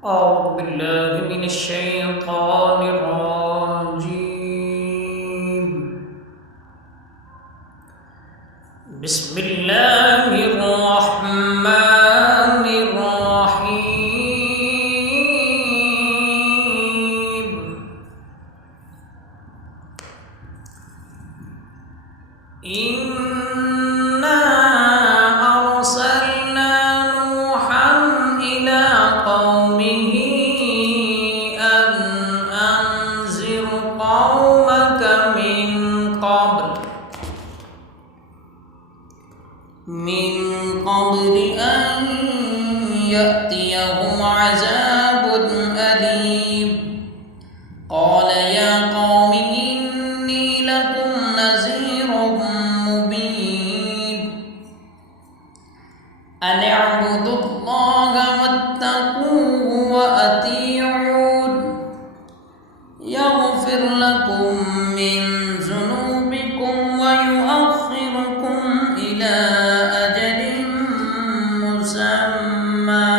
أعوذ بالله من الشيطان الرجيم. بسم الله الرحمن الرحيم. إنا أرسلنا نوحا إلى قومه أن أنذر قومك من قبل أن يأتيهم عذاب أليم. قال يا قوم إني لكم نذير مبين أن اعبدوا الله واتقوه وأطيعون يغفر لكم من ذنوبكم ويؤخركم إلى أجل مسمى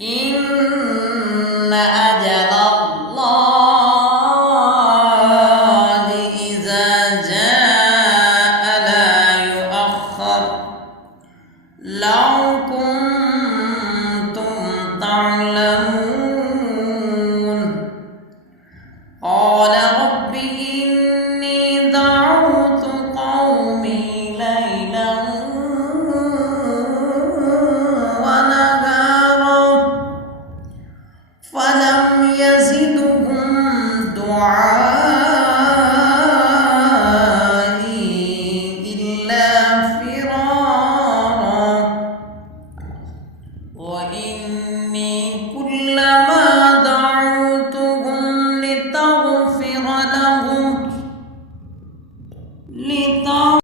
إن أجل الله إذا جاء لا يؤخر لو كنتم تعلمون. قال رب إني دعوت قومي ليلا ونهارا فلم يزدهم دعائي إلا فرارا وإني